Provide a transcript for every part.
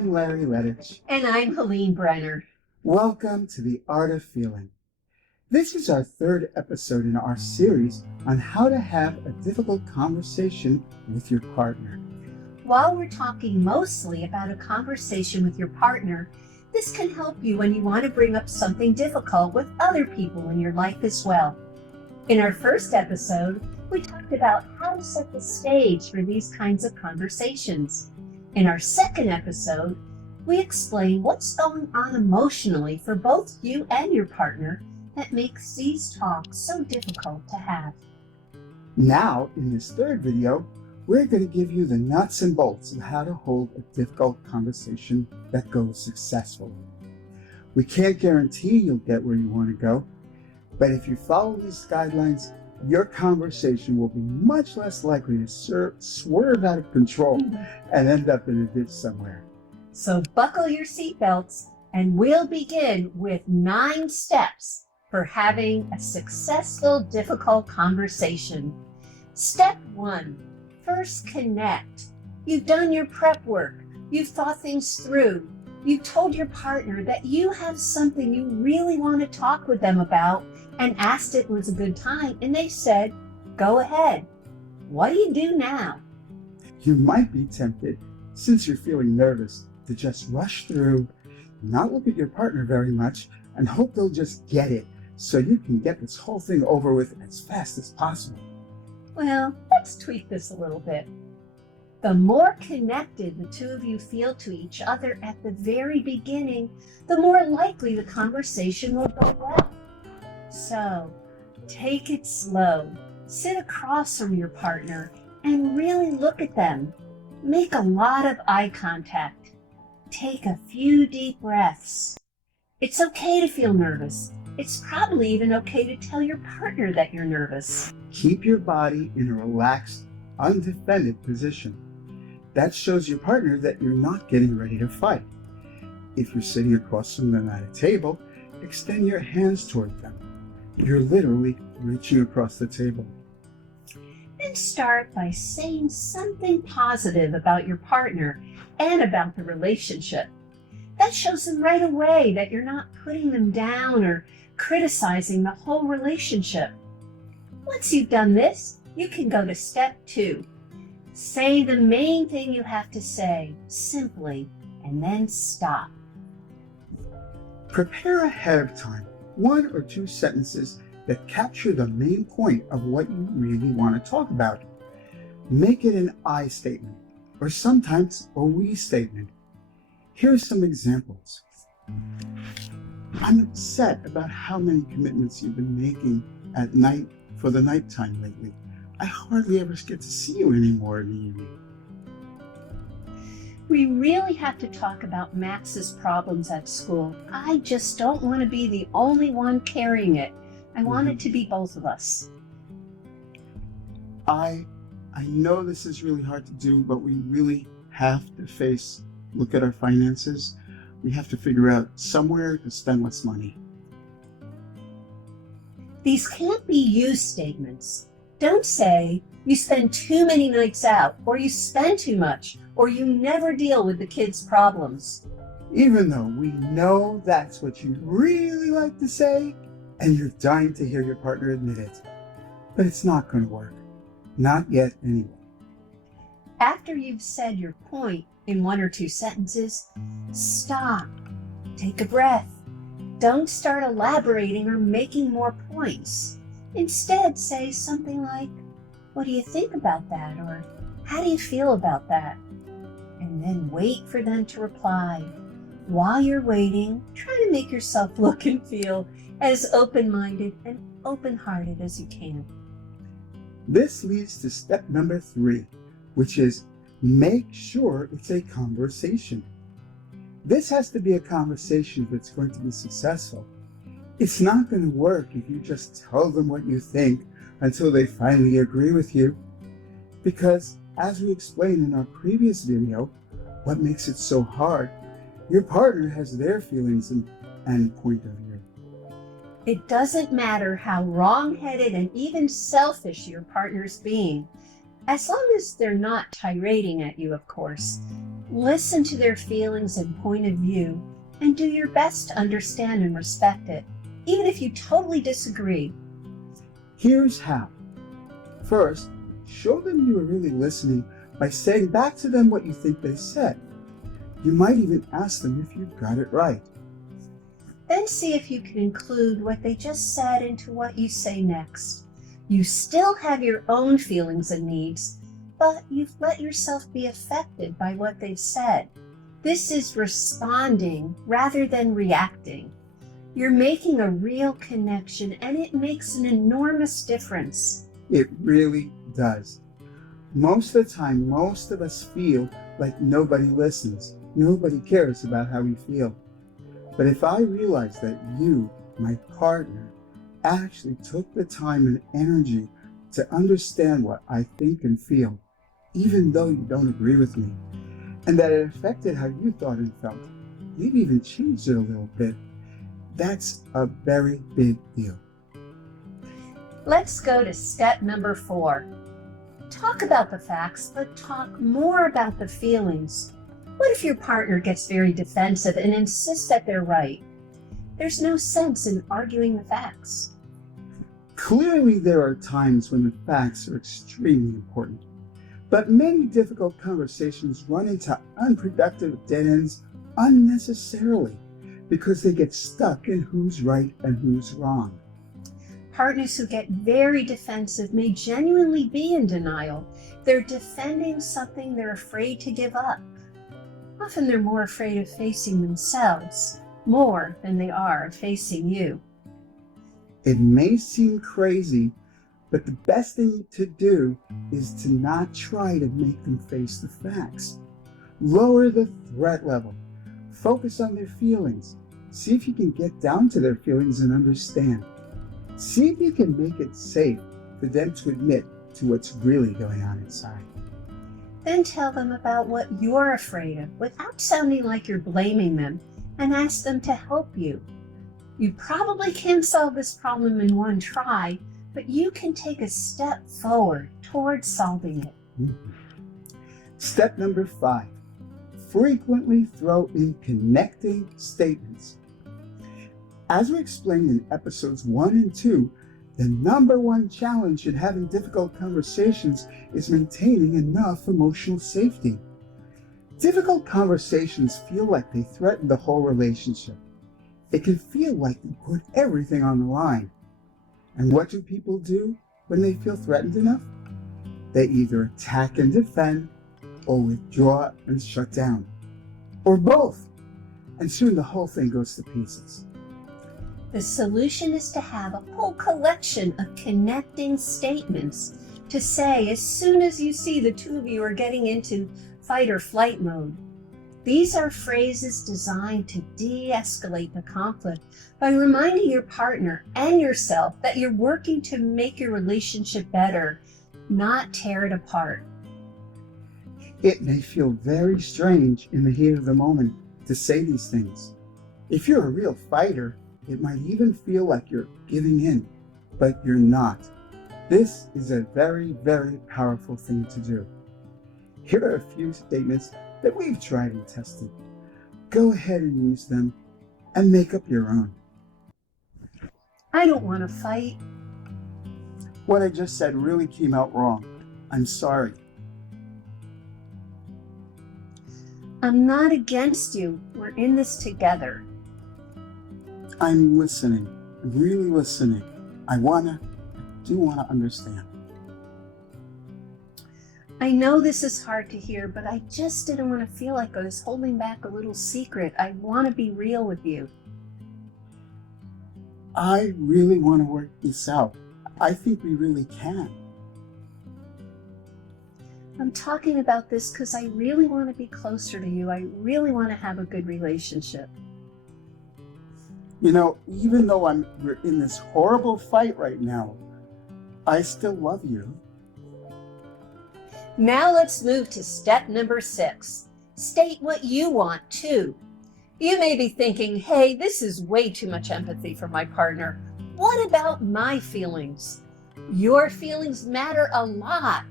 I'm Larry Letich. And I'm Helene Brenner. Welcome to The Art of Feeling. This is our third episode in our series on how to have a difficult conversation with your partner. While we're talking mostly about a conversation with your partner, this can help you when you want to bring up something difficult with other people in your life as well. In our first episode, we talked about how to set the stage for these kinds of conversations. In our second episode, we explain what's going on emotionally for both you and your partner that makes these talks so difficult to have. Now, in this third video, we're going to give you the nuts and bolts of how to hold a difficult conversation that goes successfully. We can't guarantee you'll get where you want to go, but if you follow these guidelines, your conversation will be much less likely to swerve out of control and end up in a ditch somewhere. So buckle your seatbelts and we'll begin with 9 steps for having a successful, difficult conversation. Step 1, first connect. You've done your prep work. You've thought things through. You've told your partner that you have something you really want to talk with them about and asked it was a good time, and they said, go ahead. What do you do now? You might be tempted, since you're feeling nervous, to just rush through, not look at your partner very much, and hope they'll just get it so you can get this whole thing over with as fast as possible. Well, let's tweak this a little bit. The more connected the two of you feel to each other at the very beginning, the more likely the conversation will go well. So, take it slow. Sit across from your partner and really look at them. Make a lot of eye contact. Take a few deep breaths. It's okay to feel nervous. It's probably even okay to tell your partner that you're nervous. Keep your body in a relaxed, undefended position. That shows your partner that you're not getting ready to fight. If you're sitting across from them at a table, extend your hands toward them. You're literally reaching across the table. Then start by saying something positive about your partner and about the relationship. That shows them right away that you're not putting them down or criticizing the whole relationship. Once you've done this, you can go to step 2. Say the main thing you have to say, simply, and then stop. Prepare ahead of time 1 or 2 sentences that capture the main point of what you really want to talk about. Make it an I statement, or sometimes a we statement. Here are some examples. I'm upset about how many commitments you've been making at night for the nighttime lately. I hardly ever get to see you anymore in the evening. We really have to talk about Max's problems at school. I just don't want to be the only one carrying it. I want it to be both of us. I know this is really hard to do, but we really have to look at our finances. We have to figure out somewhere to spend less money. These can't be you statements. Don't say, you spend too many nights out, or you spend too much, or you never deal with the kids' problems. Even though we know that's what you really like to say, and you're dying to hear your partner admit it. But it's not going to work. Not yet anyway. After you've said your point in 1 or 2 sentences, stop. Take a breath. Don't start elaborating or making more points. Instead, say something like, what do you think about that? Or how do you feel about that? And then wait for them to reply. While you're waiting, try to make yourself look and feel as open-minded and open-hearted as you can. This leads to step number 3, which is make sure it's a conversation. This has to be a conversation if it's going to be successful. It's not going to work if you just tell them what you think until they finally agree with you. Because, as we explained in our previous video, what makes it so hard, your partner has their feelings and point of view. It doesn't matter how wrong-headed and even selfish your partner's being, as long as they're not tirading at you, of course. Listen to their feelings and point of view, and do your best to understand and respect it, even if you totally disagree. Here's how. First, show them you are really listening by saying back to them what you think they said. You might even ask them if you've got it right. Then see if you can include what they just said into what you say next. You still have your own feelings and needs, but you've let yourself be affected by what they've said. This is responding rather than reacting. You're making a real connection, and it makes an enormous difference. It really does. Most of the time, most of us feel like nobody listens. Nobody cares about how we feel. But if I realize that you, my partner, actually took the time and energy to understand what I think and feel, even though you don't agree with me, and that it affected how you thought and felt, maybe even changed it a little bit, that's a very big deal. Let's go to step number 4. Talk about the facts, but talk more about the feelings. What if your partner gets very defensive and insists that they're right? There's no sense in arguing the facts. Clearly, there are times when the facts are extremely important, but many difficult conversations run into unproductive dead ends unnecessarily because they get stuck in who's right and who's wrong. Partners who get very defensive may genuinely be in denial. They're defending something they're afraid to give up. Often they're more afraid of facing themselves, more than they are of facing you. It may seem crazy, but the best thing to do is to not try to make them face the facts. Lower the threat level. Focus on their feelings. See if you can get down to their feelings and understand. See if you can make it safe for them to admit to what's really going on inside. Then tell them about what you're afraid of without sounding like you're blaming them, and ask them to help you. You probably can't solve this problem in one try, but you can take a step forward towards solving it. Step number 5. Frequently throw in connecting statements. As we explained in episodes 1 and 2, the number one challenge in having difficult conversations is maintaining enough emotional safety. Difficult conversations feel like they threaten the whole relationship. It can feel like they put everything on the line. And what do people do when they feel threatened enough? They either attack and defend, or withdraw and shut down, or both. And soon the whole thing goes to pieces. The solution is to have a whole collection of connecting statements to say as soon as you see the two of you are getting into fight or flight mode. These are phrases designed to de-escalate the conflict by reminding your partner and yourself that you're working to make your relationship better, not tear it apart. It may feel very strange in the heat of the moment to say these things. If you're a real fighter, it might even feel like you're giving in, but you're not. This is a very, very powerful thing to do. Here are a few statements that we've tried and tested. Go ahead and use them and make up your own. I don't want to fight. What I just said really came out wrong. I'm sorry. I'm not against you. We're in this together. I'm listening, really listening. I do want to understand. I know this is hard to hear, but I just didn't want to feel like I was holding back a little secret. I want to be real with you. I really want to work this out. I think we really can. I'm talking about this because I really want to be closer to you. I really want to have a good relationship. You know, even though we're in this horrible fight right now, I still love you. Now let's move to step number 6. State what you want too. You may be thinking, hey, this is way too much empathy for my partner. What about my feelings? Your feelings matter a lot.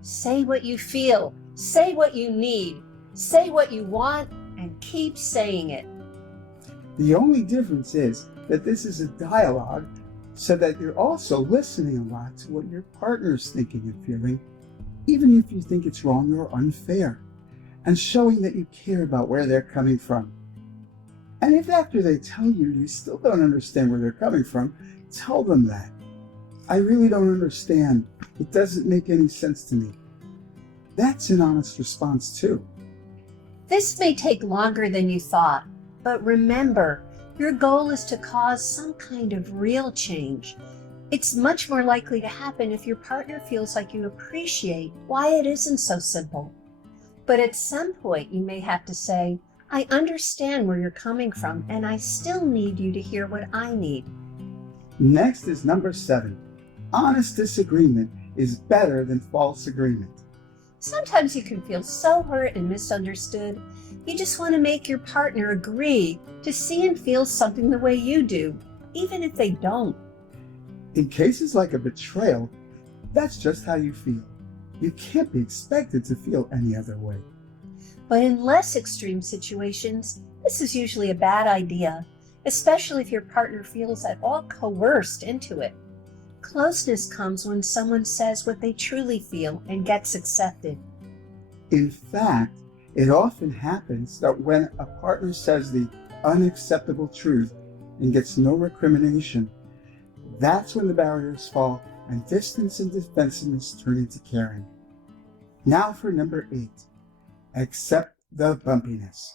Say what you feel. Say what you need. Say what you want and keep saying it. The only difference is that this is a dialogue so that you're also listening a lot to what your partner's thinking and feeling, even if you think it's wrong or unfair, and showing that you care about where they're coming from. And if after they tell you you still don't understand where they're coming from, tell them that. I really don't understand. It doesn't make any sense to me. That's an honest response too. This may take longer than you thought, but remember, your goal is to cause some kind of real change. It's much more likely to happen if your partner feels like you appreciate why it isn't so simple. But at some point you may have to say, I understand where you're coming from, and I still need you to hear what I need. Next is number 7. Honest disagreement is better than false agreement. Sometimes you can feel so hurt and misunderstood. You just want to make your partner agree to see and feel something the way you do, even if they don't. In cases like a betrayal, that's just how you feel. You can't be expected to feel any other way. But in less extreme situations, this is usually a bad idea, especially if your partner feels at all coerced into it. Closeness comes when someone says what they truly feel and gets accepted. In fact, it often happens that when a partner says the unacceptable truth and gets no recrimination, that's when the barriers fall and distance and defensiveness turn into caring. Now for number 8. Accept the bumpiness.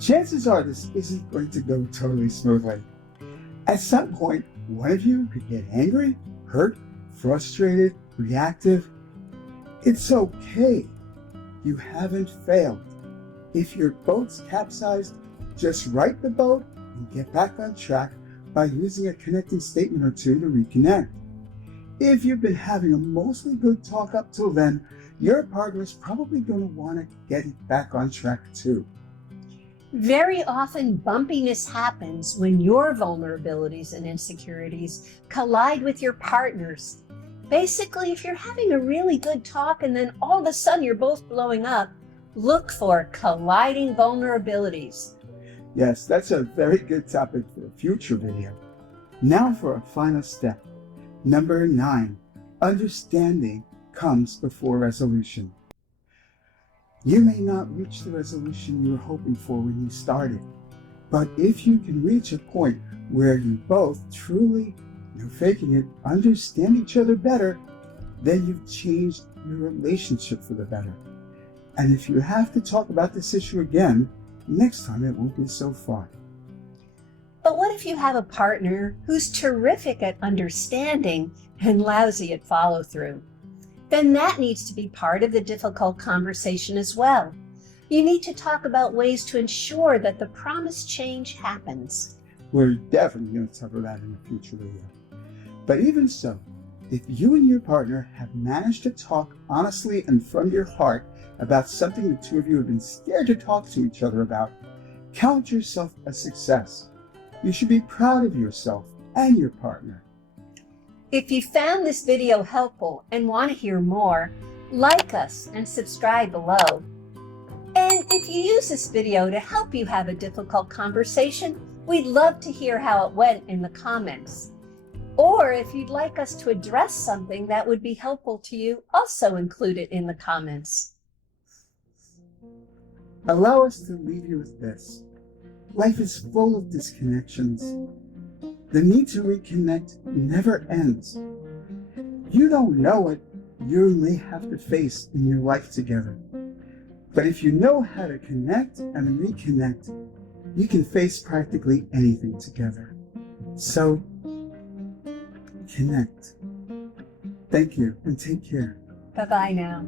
Chances are this isn't going to go totally smoothly. At some point, one of you could get angry, hurt, frustrated, reactive. It's okay. You haven't failed. If your boat's capsized, just right the boat and get back on track by using a connecting statement or two to reconnect. If you've been having a mostly good talk up till then, your partner's probably going to want to get it back on track too. Very often, bumpiness happens when your vulnerabilities and insecurities collide with your partner's. Basically, if you're having a really good talk and then all of a sudden you're both blowing up, look for colliding vulnerabilities. Yes, that's a very good topic for a future video. Now for a final step. Number 9, understanding comes before resolution. You may not reach the resolution you were hoping for when you started, but if you can reach a point where you both truly, no faking it, understand each other better, then you've changed your relationship for the better. And if you have to talk about this issue again, next time it won't be so far. But what if you have a partner who's terrific at understanding and lousy at follow-through? Then that needs to be part of the difficult conversation as well. You need to talk about ways to ensure that the promised change happens. We're definitely going to cover that in a future video. But even so, if you and your partner have managed to talk honestly and from your heart about something the two of you have been scared to talk to each other about, count yourself a success. You should be proud of yourself and your partner. If you found this video helpful and want to hear more, like us and subscribe below. And if you use this video to help you have a difficult conversation, we'd love to hear how it went in the comments. Or if you'd like us to address something that would be helpful to you, also include it in the comments. Allow us to leave you with this. Life is full of disconnections. The need to reconnect never ends. You don't know what you may have to face in your life together. But if you know how to connect and reconnect, you can face practically anything together. So, connect. Thank you and take care. Bye-bye now.